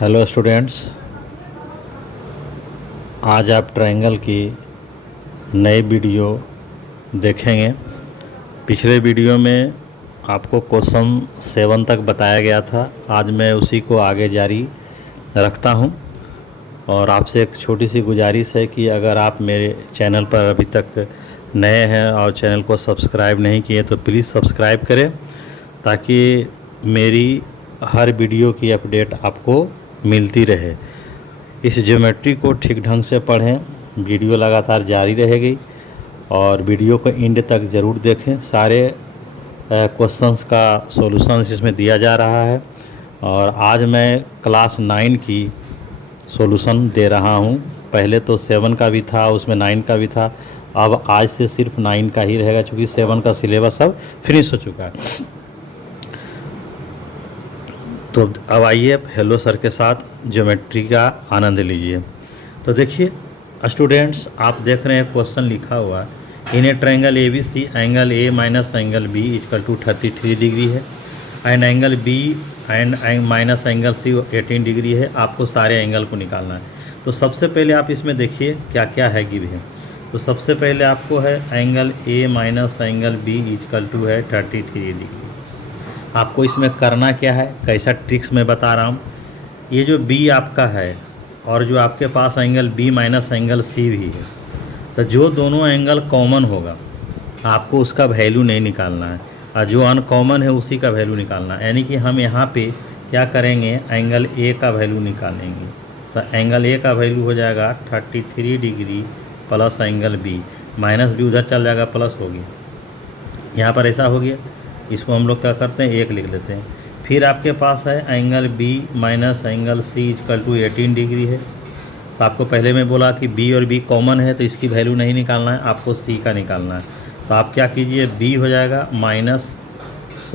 Hello students, आज आप triangle की नई वीडियो देखेंगे। पिछले वीडियो में आपको क्वेश्चन 7 तक बताया गया था। आज मैं उसी को आगे जारी रखता हूं और आपसे एक छोटी सी गुजारिश है कि अगर आप मेरे चैनल पर अभी तक नए हैं और चैनल को सब्सक्राइब नहीं किए तो प्लीज़ सब्सक्राइब करें, ताकि मेरी हर वीडियो की अपडेट आपको मिलती रहे। इस ज्योमेट्री को ठीक ढंग से पढ़ें, वीडियो लगातार जारी रहेगी और वीडियो को एंड तक ज़रूर देखें। सारे क्वेश्चंस का सॉल्यूशंस इसमें दिया जा रहा है और आज मैं क्लास 9 की सॉल्यूशन दे रहा हूं। पहले तो 7 का भी था, उसमें 9 का भी था। अब आज से सिर्फ 9 का ही रहेगा, क्योंकि 7 का सिलेबस अब फिनिश हो चुका है। तो अब आइए हेलो सर के साथ ज्योमेट्री का आनंद लीजिए। तो देखिए स्टूडेंट्स, आप देख रहे हैं क्वेश्चन लिखा हुआ in a triangle A B C angle A minus angle B equal to 33 degree है and angle B and minus angle C 18 degree है। आपको सारे एंगल को निकालना है। तो सबसे पहले आप इसमें देखिए क्या क्या है गिव है। तो सबसे पहले आपको है angle A minus angle B equal to है 33 डिग्री। आपको इसमें करना क्या है, कैसा ट्रिक्स मैं बता रहा हूँ। ये जो बी आपका है और जो आपके पास angle B minus angle C भी है, तो जो दोनों एंगल कॉमन होगा आपको उसका वैल्यू नहीं निकालना है और जो अनकॉमन है उसी का वैल्यू निकालना है। यानी कि हम यहाँ पे क्या करेंगे, एंगल ए का वैल्यू निकालेंगे। तो एंगल ए का वैल्यू हो जाएगा 33 degree plus angle B, minus B उधर चल जाएगा प्लस हो गया। यहाँ पर ऐसा हो गया, इसको हम लोग क्या करते हैं एक लिख लेते हैं। फिर आपके पास है angle B minus angle C equal to 18 degree है। तो आपको पहले मैं बोला कि बी और बी कॉमन है तो इसकी वैल्यू नहीं निकालना है, आपको सी का निकालना है। तो आप क्या कीजिए, बी हो जाएगा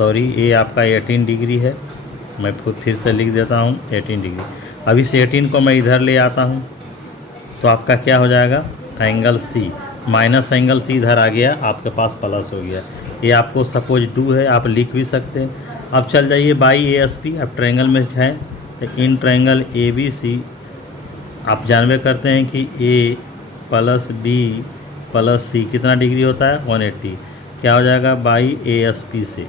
ए आपका 18 डिग्री है। मैं फिर से लिख देता हूँ 18 डिग्री। अब इस 18 को मैं इधर ले आता हूँ तो आपका क्या हो जाएगा, angle C minus angle C इधर आ गया, आपके पास प्लस हो गया। ये आपको सपोज डू है, आप लिख भी सकते हैं। अब चल जाइए बाई ए एस पी। अब ट्रायंगल में है तो इन ट्रायंगल ए बी सी आप जानवे करते हैं कि ए प्लस बी प्लस सी कितना डिग्री होता है 180। क्या हो जाएगा बाई ए एस पी से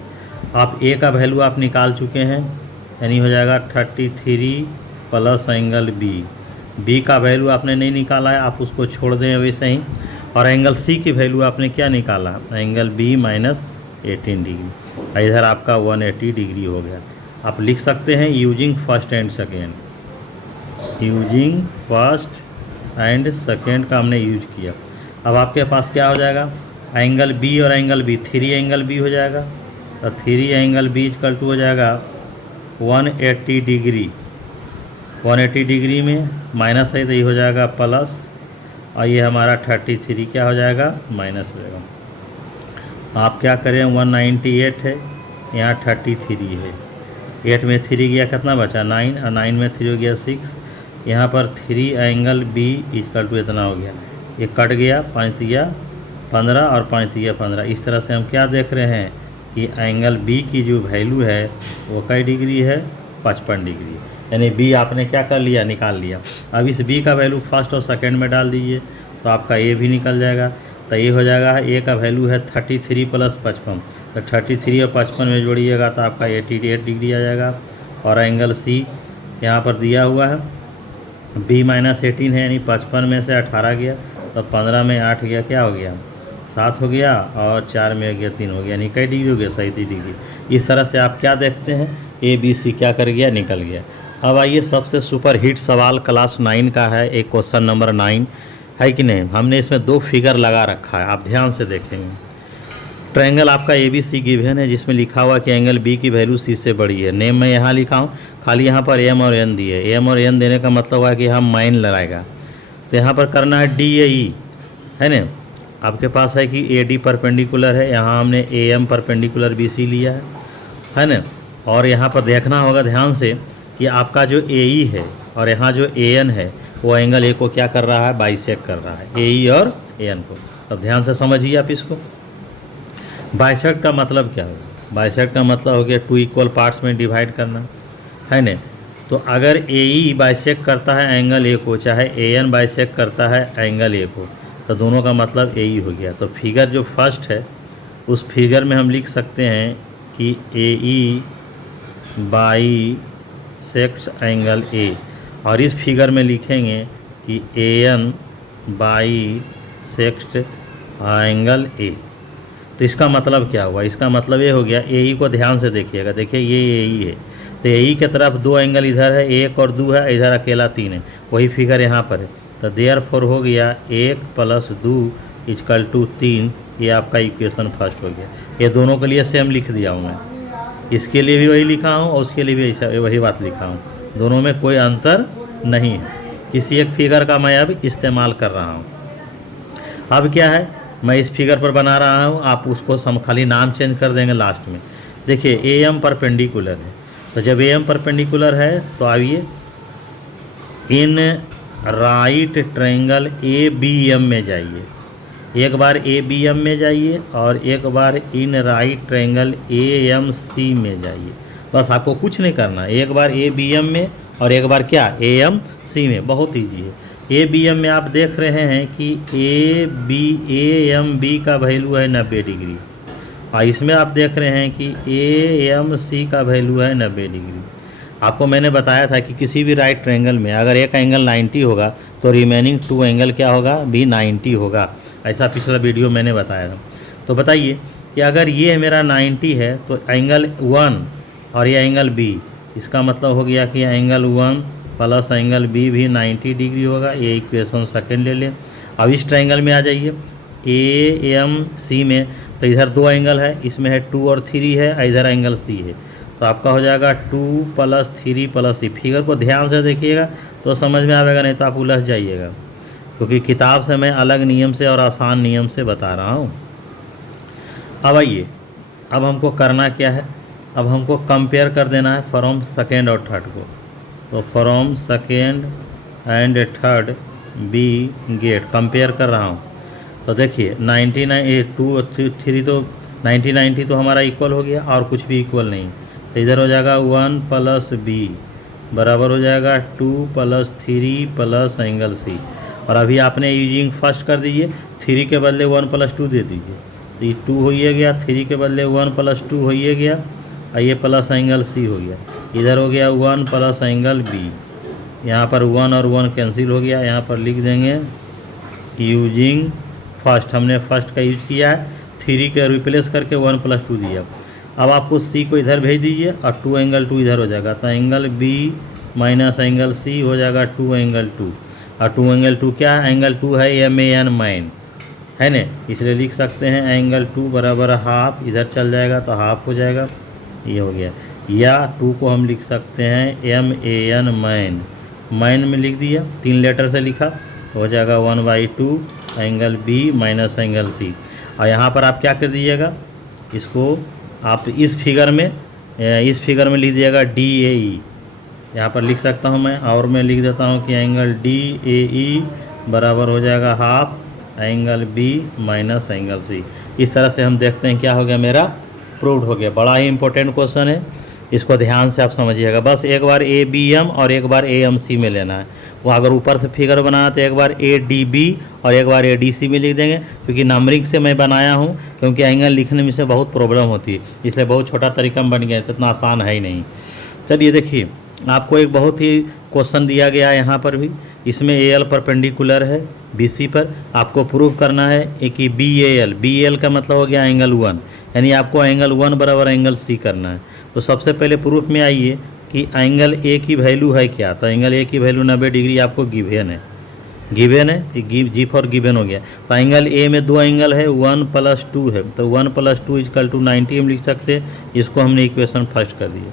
आप ए का वैल्यू आप निकाल चुके हैं, यानी हो जाएगा 33 प्लस एंगल बी। बी का वैल्यू आपने नहीं निकाला है, आप उसको छोड़ दें वैसे ही। और एंगल सी की वैल्यू आपने क्या निकाला, एंगल बी माइनस 18 डिग्री। इधर आपका 180 डिग्री हो गया। आप लिख सकते हैं using first and second. Using first and second का हमने यूज किया। अब आपके पास क्या हो जाएगा, एंगल बी और एंगल बी 3 एंगल बी हो जाएगा। तो 3 एंगल बी इक्वल टू हो जाएगा 180 डिग्री। 180 डिग्री में माइनस है तो ये हो जाएगा प्लस, और ये हमारा 33 क्या हो जाएगा, माइनस हो जाएगा। आप क्या करें, 198 है, यहाँ 33 है। 8 में 3 गया, कितना बचा 9, और 9 में 3 हो गया 6। यहाँ पर 3 एंगल बी इक्वल टू इतना हो गया, ये कट गया, 5 गया 15 और 5 गया 15। इस तरह से हम क्या देख रहे हैं कि एंगल बी की जो वैल्यू है वो कई डिग्री है, 55 डिग्री। यानी बी आपने क्या कर लिया, निकाल लिया। अब इस बी का वैल्यू फर्स्ट और सेकंड में डाल दीजिए तो आपका ए भी निकल जाएगा। तो ये हो जाएगा, ए का वैल्यू है 33 प्लस 55। तो 33 और 55 में जोड़िएगा तो आपका 88 डिग्री आ जाएगा। और एंगल सी यहाँ पर दिया हुआ है, बी माइनस 18 है, यानी 55 में से 18 गया तो 15 में 8 गया, क्या हो गया 7 हो गया, और 4 में हो गया 3 हो गया, यानी कई डिग्री हो गया, 37 डिग्री। इस तरह से आप क्या देखते हैं, ए बी सी क्या कर गया, निकल गया। अब आइए सबसे सुपर हिट सवाल क्लास 9 का है, एक क्वेश्चन नंबर 9 है कि नहीं। हमने इसमें 2 फिगर लगा रखा है, आप ध्यान से देखेंगे। ट्रायंगल आपका ए बी सी गिवन है, जिसमें लिखा हुआ कि एंगल बी की वैल्यू सी से बड़ी है। नेम मैं यहाँ लिखा हूँ, खाली यहाँ पर एम और एन दिए। एम और एन देने का मतलब हुआ कि हम माइन लगाएगा। तो यहाँ पर करना है डी ए ई, है ना। आपके पास है कि ए डी परपेंडिकुलर है, यहाँ हमने A M perpendicular B C लिया है ना। और यहाँ पर देखना होगा ध्यान से कि आपका जो ए ई है और यहाँ जो ए एन है वो एंगल ए को क्या कर रहा है, बाइसेक्ट कर रहा है, ए ई और ए एन को। अब ध्यान से समझिए आप इसको। बाइसेक्ट का मतलब क्या होगा, बाइसेक्ट का मतलब हो गया 2 इक्वल पार्ट्स में डिवाइड करना, है ना। तो अगर ए ई बाइसेक्ट करता है एंगल ए को, चाहे ए एन बाइसेक्ट करता है एंगल ए को, तो दोनों का मतलब ए ई हो गया। तो फिगर जो फर्स्ट है उस फिगर में हम लिख सकते हैं कि ए ई बाई सेक्ट्स एंगल ए, और इस फिगर में लिखेंगे कि A N by सेक्स्ट angle A. तो इसका मतलब क्या हुआ? इसका मतलब ये हो गया, ए ई को ध्यान से देखिएगा, देखिए ये ए ई है, तो ए ई के तरफ दो एंगल इधर है, एक और दो है, इधर अकेला तीन है, वही फिगर यहाँ पर है। तो देयरफॉर हो गया 1 + 2 = 3। ये आपका इक्वेशन फर्स्ट हो गया। ये दोनों के लिए सेम लिख दिया हूँ मैं, इसके लिए भी वही लिखा हूँ और उसके लिए भी ऐसा वही बात लिखा हूँ, दोनों में कोई अंतर नहीं है। किसी एक फिगर का मैं अब इस्तेमाल कर रहा हूँ। अब क्या है, मैं इस फिगर पर बना रहा हूँ, आप उसको खाली नाम चेंज कर देंगे लास्ट में। देखिए ए एम परपेंडिकुलर है, तो जब ए एम परपेंडिकुलर है तो आइए in right triangle A B M में जाइए, एक बार ए बी एम में जाइए और एक बार in right triangle A M C में जाइए। बस आपको कुछ नहीं करना, एक बार ए बी एम में और एक बार क्या ए एम सी में, बहुत ईजी है। ए बी एम में आप देख रहे हैं कि ए एम बी का वैल्यू है 90 डिग्री, और इसमें आप देख रहे हैं कि ए एम सी का वैल्यू है 90 डिग्री। आपको मैंने बताया था कि किसी भी राइट ट्रायंगल में अगर एक एंगल 90 होगा तो रिमेनिंग 2 एंगल क्या होगा, भी 90 होगा। ऐसा पिछला वीडियो मैंने बताया था। तो बताइए कि अगर ये मेरा 90 है तो एंगल 1 और ये एंगल बी, इसका मतलब हो गया कि एंगल 1 + एंगल बी भी 90 डिग्री होगा। ये इक्वेशन सेकेंड ले लें। अब इस ट्रायंगल में आ जाइए ए एम सी में, तो इधर 2 एंगल है, इसमें है 2 और 3 है, इधर एंगल सी है, तो आपका हो जाएगा 2 + 3 + सी। फिगर को ध्यान से देखिएगा तो समझ में आएगा, नहीं तो आप उलझ जाइएगा, क्योंकि किताब से मैं अलग नियम से और आसान नियम से बता रहा हूँ। अब आइए, अब हमको करना क्या है, अब हमको कंपेयर कर देना है फ्रॉम सेकेंड और थर्ड को। तो from second and third we get compare कर रहा हूँ। तो देखिए 99 2 3 तो 90 तो हमारा इक्वल हो गया और कुछ भी इक्वल नहीं, तो इधर हो जाएगा 1 + बी बराबर हो जाएगा 2 + 3 + एंगल सी। और अभी आपने यूजिंग फर्स्ट कर दीजिए, 3 के बदले 1 + 2 दे दीजिए, तो ये 2 हो ही गया, 3 के बदले 1 + 2 हो ही गया, और ये प्लस एंगल सी हो गया। इधर हो गया 1 + एंगल बी, यहाँ पर 1 और 1 कैंसिल हो गया, यहाँ पर लिख देंगे यूजिंग फर्स्ट, हमने फर्स्ट का यूज किया है, 3 का रिप्लेस करके 1 + 2 दिया। अब आपको सी को इधर भेज दीजिए और 2 एंगल 2 इधर हो जाएगा, तो angle B minus angle C हो जाएगा 2 एंगल 2, और 2 एंगल 2 क्या है, एंगल 2 है एम ए एन मैन है ना, इसलिए लिख सकते हैं एंगल 2 बराबर हाफ, इधर चल जाएगा तो हाफ हो जाएगा, ये हो गया। या 2 को हम लिख सकते हैं M A N man, man में लिख दिया, 3 लेटर से लिखा, हो जाएगा 1/2 angle B minus angle C. और यहाँ पर आप क्या कर दीजिएगा, इसको आप इस फिगर में लिख दीजिएगा डी ए ई, यहाँ पर लिख सकता हूँ मैं, और मैं लिख देता हूँ कि एंगल डी ए ई बराबर हो जाएगा half angle B minus angle C. इस तरह से हम देखते हैं क्या हो गया, मेरा प्रूव्ड हो गया। बड़ा ही इंपॉर्टेंट क्वेश्चन है, इसको ध्यान से आप समझिएगा। बस एक बार ए बी एम और एक बार ए एम सी में लेना है। वो अगर ऊपर से फिगर बनाना तो एक बार ए डी बी और एक बार ए डी सी में लिख देंगे, क्योंकि नंबरिंग से मैं बनाया हूँ, क्योंकि एंगल लिखने में से बहुत प्रॉब्लम होती है, इसलिए बहुत छोटा तरीका में बन गया, तो इतना आसान है ही नहीं। चलिए देखिए, आपको एक बहुत ही क्वेश्चन दिया गया है यहाँ पर भी, इसमें ए एल परपेंडिकुलर है बी सी पर, आपको प्रूव करना है कि बी ए एल का मतलब हो गया एंगल 1, यानी आपको एंगल 1 बराबर एंगल सी करना है। तो सबसे पहले प्रूफ में आइए कि एंगल ए की वैल्यू है क्या, तो एंगल ए की वैल्यू 90 डिग्री आपको गिवन है, जी फॉर गिवन हो गया। तो एंगल ए में 2 एंगल है, 1 + 2 है, तो 1 + 2 = 90 हम लिख सकते हैं, इसको हमने इक्वेशन फर्स्ट कर दिया।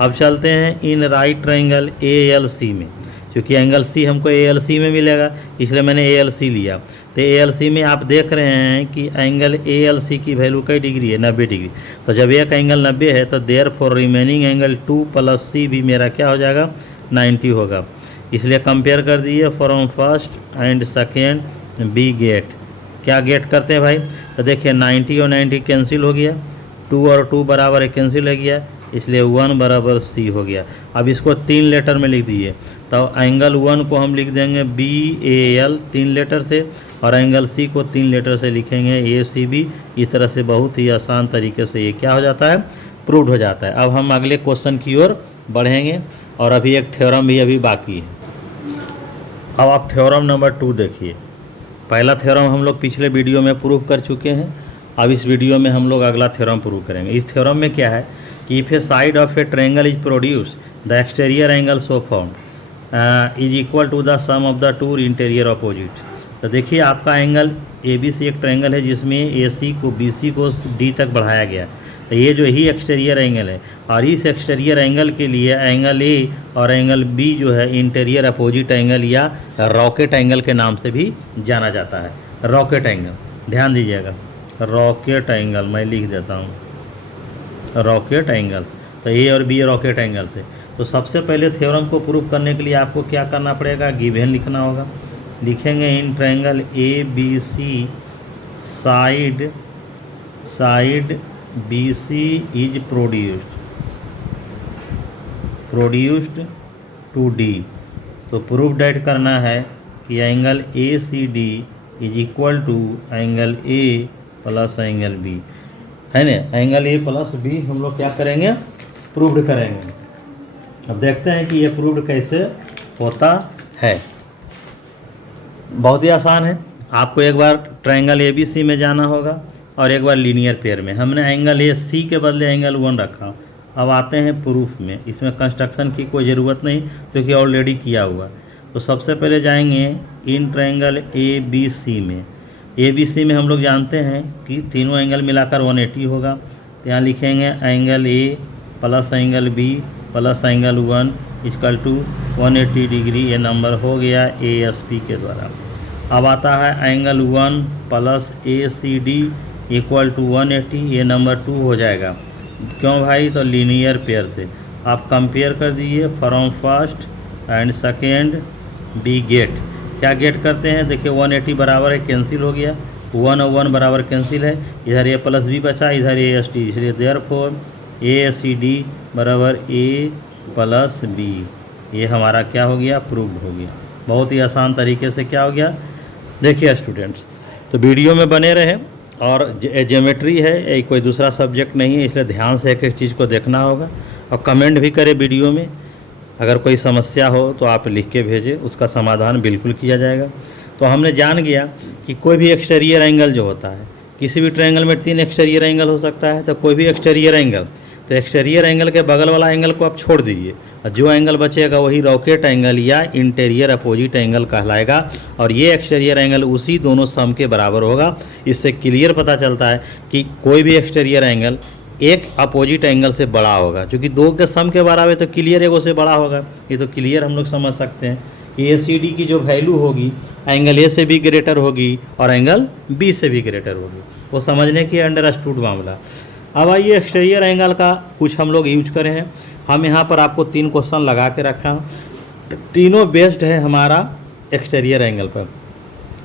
अब चलते हैं in right triangle A L C में, क्योंकि एंगल सी हमको ए एल सी में मिलेगा, इसलिए मैंने ए एल सी लिया। तो ए एल सी में आप देख रहे हैं कि एंगल ए एल सी की वैल्यू कई डिग्री है, 90 डिग्री। तो जब एक एंगल 90 है तो देयर फॉर रिमेनिंग एंगल 2 + सी भी मेरा क्या हो जाएगा, 90 होगा। इसलिए कंपेयर कर दिए from first and second we get. क्या गेट करते हैं भाई, तो देखिए 90 और 90 कैंसिल हो गया, 2 और 2 बराबर कैंसिल हो गया, इसलिए 1 बराबर सी हो गया। अब इसको 3 लेटर में लिख दीजिए, तो एंगल 1 को हम लिख देंगे BAL 3 लेटर से, और एंगल सी को 3 लेटर से लिखेंगे ACB। इस तरह से बहुत ही आसान तरीके से ये क्या हो जाता है, प्रूव्ड हो जाता है। अब हम अगले क्वेश्चन की ओर बढ़ेंगे, और अभी एक थ्योरम भी अभी बाकी है। अब आप थ्योरम नंबर 2 देखिए। पहला थ्योरम हम लोग पिछले वीडियो में प्रूव कर चुके हैं, अब इस वीडियो में हम लोग अगला थ्योरम प्रूव करेंगे। इस थ्योरम में क्या है कि if a side of a triangle is produce the exterior angle so found is equal to the sum of the two interior opposite. तो देखिए आपका एंगल ABC एक ट्रायंगल है जिसमें AC को BC को D तक बढ़ाया गया, तो ये जो ही एक्सटीरियर एंगल है, और इस एक्सटीरियर एंगल के लिए एंगल A और एंगल B जो है इंटीरियर अपोजिट एंगल या रॉकेट एंगल के नाम से भी जाना जाता है। रॉकेट एंगल, ध्यान दीजिएगा, रॉकेट एंगल मैं लिख देता हूँ, रॉकेट एंगल्स। तो A और B रॉकेट एंगल से। तो सबसे पहले थ्योरम को प्रूव करने के लिए आपको क्या करना पड़ेगा, गिवन लिखना होगा। लिखेंगे in triangle ABC side BC is produced to D। तो प्रूफ डेट करना है कि angle ACD is equal to angle A plus angle B, है ना। एंगल A प्लस B हम लोग क्या करेंगे, प्रूव्ड करेंगे। अब देखते हैं कि ये प्रूव्ड कैसे होता है। बहुत ही आसान है। आपको एक बार ट्रायंगल ABC में जाना होगा और एक बार लीनियर पेयर में। हमने एंगल AC के बदले एंगल 1 रखा। अब आते हैं प्रूफ में। इसमें कंस्ट्रक्शन की कोई ज़रूरत नहीं क्योंकि ऑलरेडी किया हुआ। तो सबसे पहले जाएंगे इन ट्रायंगल ABC में। ABC में हम लोग जानते हैं कि तीनों एंगल मिलाकर 180 होगा। तो यहाँ लिखेंगे angle A plus angle B plus angle 1 equal to 180 degree. ये नंबर हो गया ASP के द्वारा। अब आता है angle 1 plus ACD equal to 180, ये नंबर 2 हो जाएगा। क्यों भाई, तो लीनियर पेयर से आप कंपेयर कर दीजिए from first and second we get. क्या गेट करते हैं, देखिए 180 बराबर है, कैंसिल हो गया, 1 और 1 बराबर कैंसिल है, इधर A प्लस B बचा, इधर ASD, इसलिए देयरफॉर ACD बराबर A प्लस B। ये हमारा क्या हो गया, प्रूव्ड हो गया। बहुत ही आसान तरीके से क्या हो गया। देखिए स्टूडेंट्स, तो वीडियो में बने रहें, और ज्योमेट्री है, ये कोई दूसरा सब्जेक्ट नहीं है, इसलिए ध्यान से एक एक चीज़ को देखना होगा। और कमेंट भी करें वीडियो में, अगर कोई समस्या हो तो आप लिख के भेजें, उसका समाधान बिल्कुल किया जाएगा। तो हमने जान गया कि कोई भी एक्सटीरियर एंगल जो होता है, किसी भी ट्रायंगल में 3 एक्सटीरियर एंगल हो सकता है। तो कोई भी एक्सटीरियर एंगल, तो एक्सटीरियर एंगल के बगल वाला एंगल को आप छोड़ दीजिए, और जो एंगल बचेगा वही रॉकेट एंगल या इंटीरियर अपोजिट एंगल कहलाएगा। और ये एक्सटीरियर एंगल उसी दोनों सम के बराबर होगा। इससे क्लियर पता चलता है कि कोई भी एक्सटीरियर एंगल एक अपोजिट एंगल से बड़ा होगा, क्योंकि 2 के सम के बराबर तो क्लियर एगो से बड़ा होगा। ये तो क्लियर हम लोग समझ सकते हैं कि ACD की जो वैल्यू होगी एंगल A से भी ग्रेटर होगी और एंगल B से भी ग्रेटर होगी। वो समझने की अंडरस्टूड मामला। अब आइए एक्सटीरियर एंगल का कुछ हम लोग यूज करें हैं। हम यहाँ पर आपको 3 क्वेश्चन लगा के रखा हूँ, तीनों बेस्ड है हमारा एक्सटीरियर एंगल पर।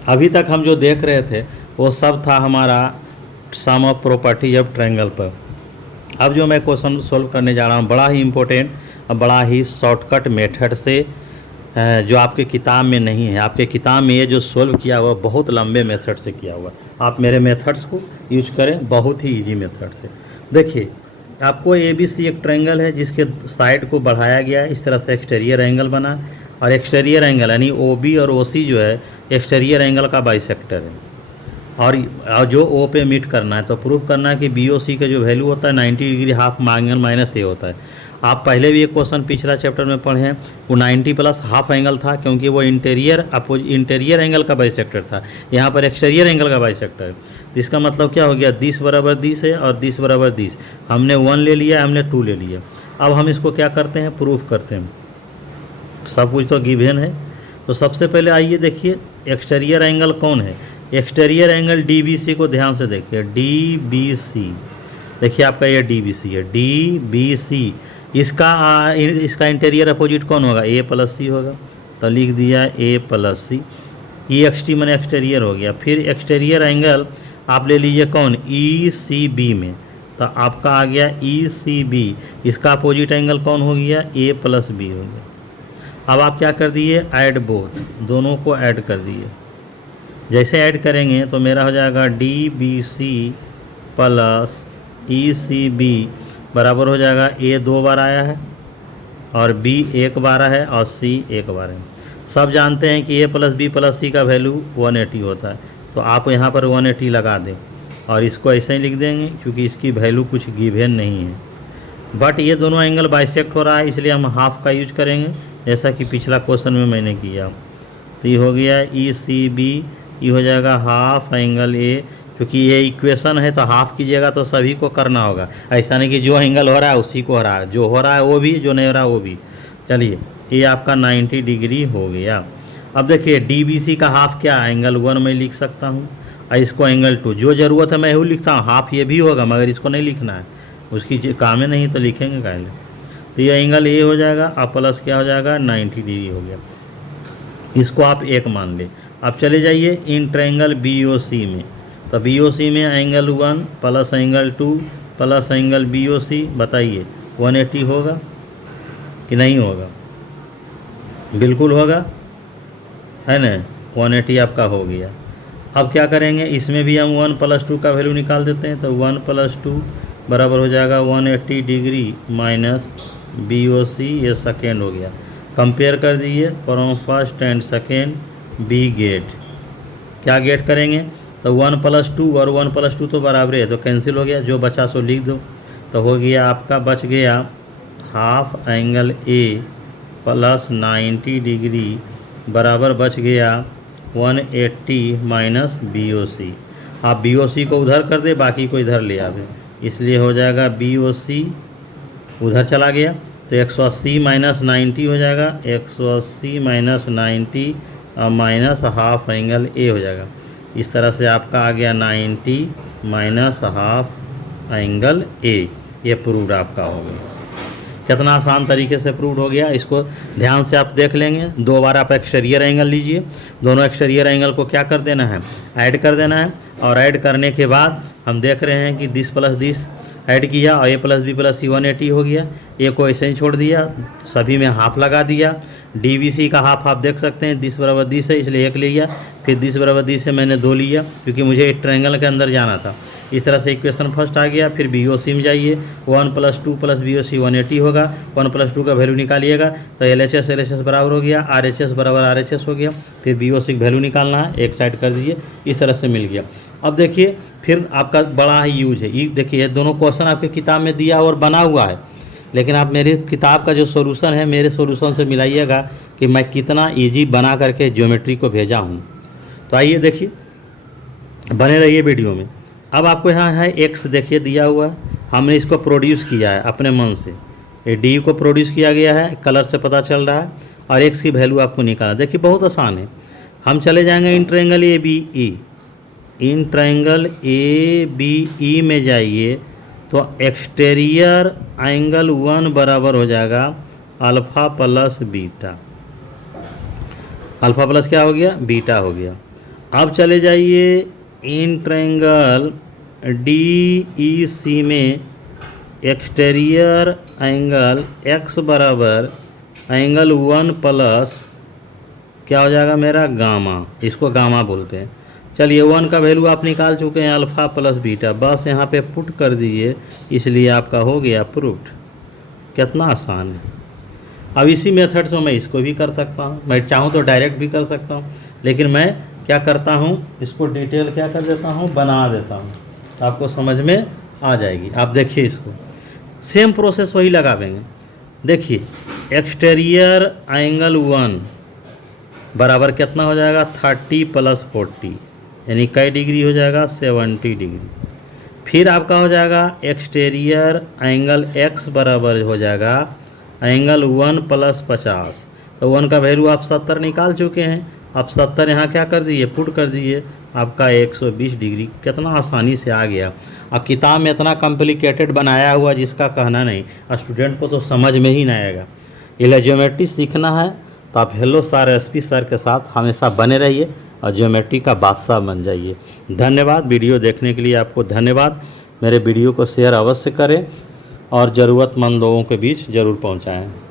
अभी तक हम जो देख रहे थे वो सब था हमारा सम ऑफ प्रॉपर्टी ऑफ ट्रायंगल पर। अब जो मैं क्वेश्चन सोल्व करने जा रहा हूँ बड़ा ही इम्पोर्टेंट और बड़ा ही शॉर्टकट मेथड से, जो आपके किताब में नहीं है। आपके किताब में ये जो सोल्व किया हुआ बहुत लंबे मेथड से किया हुआ। आप मेरे मेथड्स को यूज करें, बहुत ही इजी मेथड से। देखिए आपको ABC एक ट्रायंगल है जिसके साइड को बढ़ाया गया है, इस तरह से एक्सटीरियर एंगल बना। और एक्सटीरियर एंगल यानी OB और OC जो है एक्सटीरियर एंगल का बाइसेक्टर है। और जो O पे मीट करना है, तो प्रूव करना है कि BOC का जो वैल्यू होता है 90 degree half angle minus A होता है। आप पहले भी एक क्वेश्चन पिछला चैप्टर में पढ़े हैं, वो 90 प्लस हाफ एंगल था, क्योंकि वो इंटीरियर एंगल का बाइसेक्टर था। यहाँ पर एक्सटीरियर एंगल का बाइसेक्टर है। तो इसका मतलब क्या हो गया, 10 बराबर 10 है और 10 बराबर 10। हमने 1 ले लिया, हमने 2 ले लिया। अब हम इसको क्या करते हैं, प्रूफ करते हैं। सब कुछ तो गिवन है। तो सबसे पहले आइए देखिए एक्सटीरियर एंगल कौन है। एक्सटीरियर एंगल DBC को ध्यान से देखिए, DBC देखिए आपका ये DBC है, DBC। इसका इंटीरियर अपोजिट कौन होगा, A प्लस C होगा। तो लिख दिया A प्लस C। EXT मैंने एक्सटीरियर हो गया। फिर एक्सटीरियर एंगल आप ले लीजिए कौन, ECB में। तो आपका आ गया ECB, इसका अपोजिट एंगल कौन हो गया, A + B हो गया। अब आप क्या कर दिए, ऐड बोथ, दोनों को ऐड कर दिए। जैसे ऐड करेंगे तो मेरा हो जाएगा DBC + ECB बराबर हो जाएगा, A 2 बार आया है और B 1 बार है और C 1 बार है। सब जानते हैं कि A + B + C का वैल्यू 180 होता है, तो आप यहाँ पर 180 लगा दें और इसको ऐसे ही लिख देंगे क्योंकि इसकी वैल्यू कुछ गिवन नहीं है। बट ये दोनों एंगल बाइसेक्ट हो रहा है, इसलिए हम हाफ का यूज करेंगे, जैसा कि पिछला क्वेश्चन में मैंने किया। तो ये हो गया ECB, ये हो जाएगा हाफ एंगल A, क्योंकि ये इक्वेशन है तो हाफ कीजिएगा तो सभी को करना होगा, ऐसा नहीं कि जो एंगल हो रहा है उसी को हो रहा है, जो हो रहा है वो भी, जो नहीं हो रहा है वो भी। चलिए ये आपका 90 डिग्री हो गया। अब देखिए DBC का हाफ क्या, एंगल 1 मैं लिख सकता हूँ और इसको एंगल 2, जो ज़रूरत है मैं वो लिखता हूँ, हाफ ये भी होगा मगर इसको नहीं लिखना है, उसकी काम है नहीं तो लिखेंगे काहे। तो ये एंगल A हो जाएगा और प्लस क्या हो जाएगा, 90 डिग्री हो गया। इसको आप 1 मान ले। अब चले जाइए इन ट्रायंगल BOC में, तो BOC में एंगल 1 + एंगल 2 + एंगल BOC, बताइए 180 होगा कि नहीं होगा, बिल्कुल होगा, है ना, 180 आपका हो गया। अब क्या करेंगे, इसमें भी हम 1 + 2 का वैल्यू निकाल देते हैं, तो 1 + 2 बराबर हो जाएगा 180 डिग्री माइनस BOC, ये सेकेंड हो गया। कंपेयर कर दीजिए from first and second, B get, क्या गेट करेंगे, तो 1 + 2 और 1 + 2 तो बराबर है, तो कैंसिल हो गया, जो बचा सो लिख दो। तो हो गया आपका, बच गया हाफ एंगल A + 90 डिग्री बराबर बच गया 180 माइनस BOC। आप BOC को उधर कर दे, बाकी को इधर ले आवे, इसलिए हो जाएगा BOC उधर चला गया, तो 180 माइनस 90 हो जाएगा, 180 minus 90 minus half angle A हो जाएगा। इस तरह से आपका आ गया 90 माइनस हाफ एंगल A, ये प्रूव्ड आपका हो गया। कितना आसान तरीके से प्रूव्ड हो गया, इसको ध्यान से आप देख लेंगे। 2 बार आप एक्सटीरियर एंगल लीजिए, दोनों एक्सटीरियर एंगल को क्या कर देना है, ऐड कर देना है, और ऐड करने के बाद हम देख रहे हैं कि दिस प्लस दिस ऐड किया और A + B + C 180 हो गया। A को ऐसे ही छोड़ दिया, सभी में हाफ लगा दिया। DBC का हाफ आप देख सकते हैं, दिस बराबर दिस है इसलिए 1 लिया, फिर दिस बराबर दिस से मैंने 2 लिया क्योंकि मुझे एक ट्रायंगल के अंदर जाना था। इस तरह से इक्वेशन फर्स्ट आ गया। फिर BOC में जाइए, 1 + 2 + BOC 180 होगा, 1 + 2 का वैल्यू निकालिएगा तो LHS बराबर हो गया, RHS बराबर RHS हो गया। फिर BOC की वैल्यू निकालना है, एक साइड कर दीजिए, इस तरह से मिल गया। अब देखिए फिर आपका बड़ा ही यूज है, ये देखिए ये दोनों क्वेश्चन आपके किताब में दिया और बना हुआ है, लेकिन आप मेरी किताब का जो सॉल्यूशन है मेरे सॉल्यूशन से मिलाइएगा कि मैं कितना इजी बना करके ज्योमेट्री को भेजा हूँ। तो आइए देखिए, बने रहिए वीडियो में। अब आपको यहाँ है x देखिए दिया हुआ है, हमने इसको प्रोड्यूस किया है अपने मन से, ये D को प्रोड्यूस किया गया है, कलर से पता चल रहा है, और x की वैल्यू आपको निकालना। देखिए बहुत आसान है, हम चले जाएंगे in triangle ABE, in triangle ABE में जाइए तो एक्सटीरियर एंगल 1 बराबर हो जाएगा अल्फ़ा + बीटा, अल्फ़ा प्लस क्या हो गया, बीटा हो गया। अब चले जाइए इन ट्रायंगल DEC में एक्सटीरियर एंगल x बराबर एंगल 1 प्लस क्या हो जाएगा मेरा, गामा, इसको गामा बोलते हैं। चलिए 1 का वैल्यू आप निकाल चुके हैं, अल्फ़ा + बीटा, बस यहाँ पे पुट कर दीजिए, इसलिए आपका हो गया प्रूव्ड। कितना आसान है। अब इसी मेथड से मैं इसको भी कर सकता हूँ, मैं चाहूँ तो डायरेक्ट भी कर सकता हूँ, लेकिन मैं क्या करता हूँ, इसको डिटेल क्या कर देता हूँ, बना देता हूँ, तो आपको समझ में आ जाएगी। आप देखिए इसको सेम प्रोसेस वही लगावेंगे। देखिए एक्सटीरियर एंगल 1 बराबर कितना हो जाएगा, 30 + 40, यानी कई डिग्री हो जाएगा, 70 डिग्री। फिर आपका हो जाएगा एक्सटीरियर एंगल x बराबर हो जाएगा एंगल 1 + 50, तो 1 का वैल्यू आप 70 निकाल चुके हैं। अब 70 यहाँ क्या कर दिए, पुट कर दिए, आपका 120 डिग्री। कितना आसानी से आ गया। अब किताब में इतना कॉम्प्लिकेटेड बनाया हुआ जिसका कहना नहीं, स्टूडेंट को तो समझ में ही नहीं आएगा। ये ज्योमेट्री सीखना है तो आप हेलो सर SP सर के साथ हमेशा बने रहिए और ज्योमेट्री का बादशाह बन जाइए। धन्यवाद, वीडियो देखने के लिए आपको धन्यवाद। मेरे वीडियो को शेयर अवश्य करें और ज़रूरतमंद लोगों के बीच ज़रूर पहुंचाएं।